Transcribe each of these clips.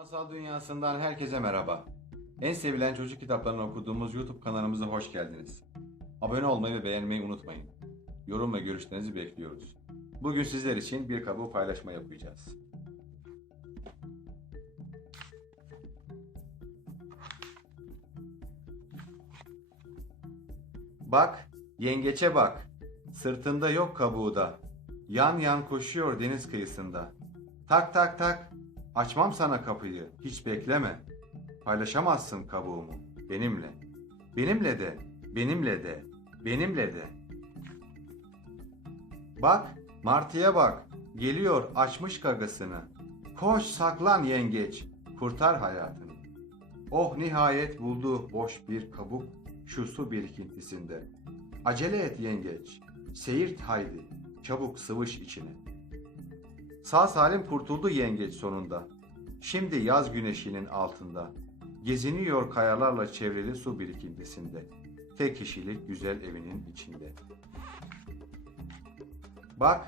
Masal Dünyası'ndan herkese merhaba. En sevilen çocuk kitaplarını okuduğumuz YouTube kanalımıza hoş geldiniz. Abone olmayı ve beğenmeyi unutmayın. Yorum ve görüşlerinizi bekliyoruz. Bugün sizler için bir kabuğu paylaşma yapacağız. Bak, yengeçe bak. Sırtında yok kabuğu da. Yan yan koşuyor deniz kıyısında. Tak tak tak. Açmam sana kapıyı. Hiç bekleme. Paylaşamazsın kabuğumu benimle. Benimle de, benimle de, benimle de. Bak, martıya bak. Geliyor açmış gagasını. Koş saklan yengeç. Kurtar hayatını. Oh nihayet buldu boş bir kabuk şu su birikintisinde. Acele et yengeç. Seyirt haydi. Çabuk sıvış içine. Sağ salim kurtuldu yengeç sonunda. Şimdi yaz güneşinin altında. Geziniyor kayalarla çevrili su birikintisinde. Tek kişilik güzel evinin içinde. Bak,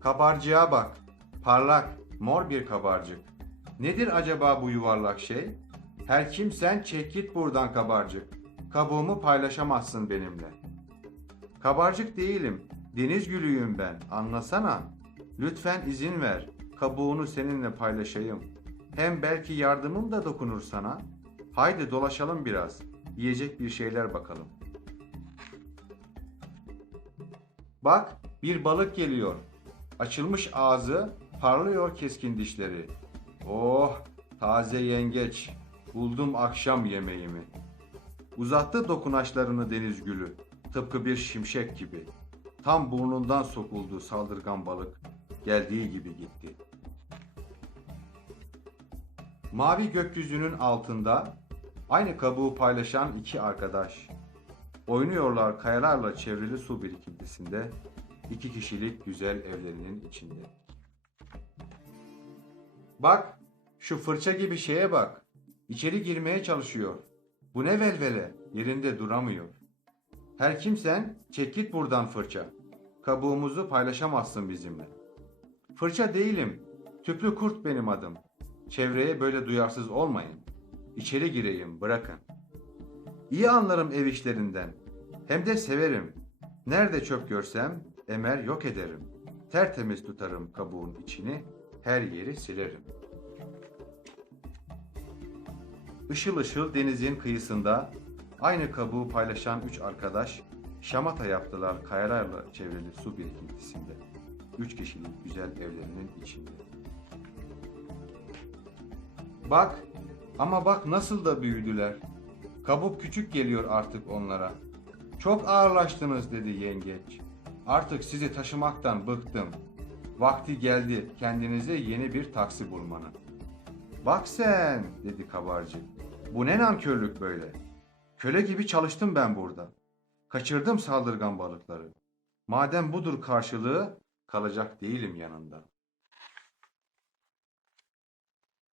kabarcığa bak. Parlak, mor bir kabarcık. Nedir acaba bu yuvarlak şey? Her kimsen çek git buradan kabarcık. Kabuğumu paylaşamazsın benimle. Kabarcık değilim, deniz gülüyüm ben, anlasana. Lütfen izin ver, kabuğunu seninle paylaşayım. Hem belki yardımım da dokunur sana. Haydi dolaşalım biraz, yiyecek bir şeyler bakalım. Bak, bir balık geliyor. Açılmış ağzı, parlıyor keskin dişleri. Oh, taze yengeç. Buldum akşam yemeğimi. Uzattı dokunaçlarını deniz gülü, tıpkı bir şimşek gibi. Tam burnundan sokuldu saldırgan balık, geldiği gibi gitti. Mavi gökyüzünün altında aynı kabuğu paylaşan iki arkadaş. Oynuyorlar kayalarla çevrili su birikintisinde, iki kişilik güzel evlerinin içinde. Bak, şu fırça gibi şeye bak. İçeri girmeye çalışıyor. Bu ne velvele, yerinde duramıyor. Her kimsen çek git buradan fırça. Kabuğumuzu paylaşamazsın bizimle. Fırça değilim, tüplü kurt benim adım. Çevreye böyle duyarsız olmayın. İçeri gireyim, bırakın. İyi anlarım ev işlerinden. Hem de severim. Nerede çöp görsem emer yok ederim. Tertemiz tutarım kabuğun içini, her yeri silerim. Işıl ışıl denizin kıyısında aynı kabuğu paylaşan üç arkadaş şamata yaptılar kayalarla çevrili su birikintisinde. Üç kişilik güzel evlerinin içinde. Bak ama bak nasıl da büyüdüler. Kabuk küçük geliyor artık onlara. Çok ağırlaştınız dedi yengeç. Artık sizi taşımaktan bıktım. Vakti geldi kendinize yeni bir taksi bulmanın. Bak sen dedi kabarcık. Bu ne nankörlük böyle? Köle gibi çalıştım ben burada. Kaçırdım saldırgan balıkları. Madem budur karşılığı kalacak değilim yanında.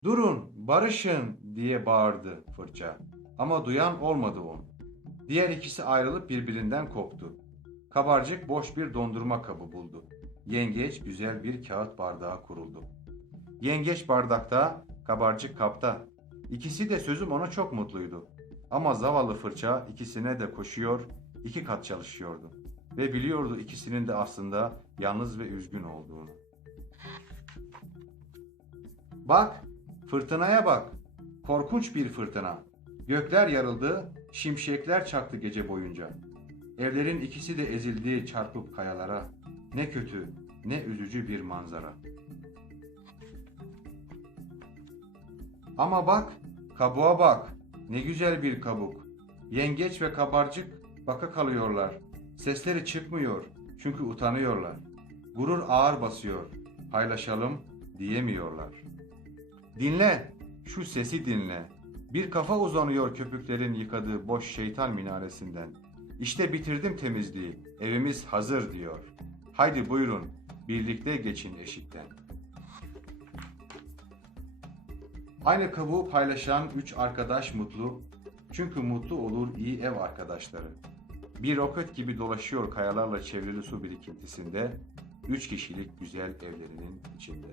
Durun, barışın diye bağırdı fırça. Ama duyan olmadı onu. Diğer ikisi ayrılıp birbirinden koptu. Kabarcık boş bir dondurma kabı buldu. Yengeç güzel bir kağıt bardağı kuruldu. Yengeç bardakta, kabarcık kapta. İkisi de sözüm ona çok mutluydu. Ama zavallı fırça ikisine de koşuyor, iki kat çalışıyordu. Ve biliyordu ikisinin de aslında yalnız ve üzgün olduğunu. Bak, fırtınaya bak. Korkunç bir fırtına. Gökler yarıldı, şimşekler çaktı gece boyunca. Evlerin ikisi de ezildi çarpıp kayalara. Ne kötü, ne üzücü bir manzara. Ama bak, kabuğa bak. Ne güzel bir kabuk. Yengeç ve kabarcık baka kalıyorlar. Sesleri çıkmıyor çünkü utanıyorlar. Gurur ağır basıyor. Paylaşalım diyemiyorlar. Dinle, şu sesi dinle. Bir kafa uzanıyor köpüklerin yıkadığı boş şeytan minaresinden. İşte bitirdim temizliği, evimiz hazır diyor. Haydi buyurun, birlikte geçin eşikten. Aynı kabuğu paylaşan üç arkadaş mutlu, çünkü mutlu olur iyi ev arkadaşları. Bir roket gibi dolaşıyor kayalarla çevrili su birikintisinde, üç kişilik güzel evlerinin içinde.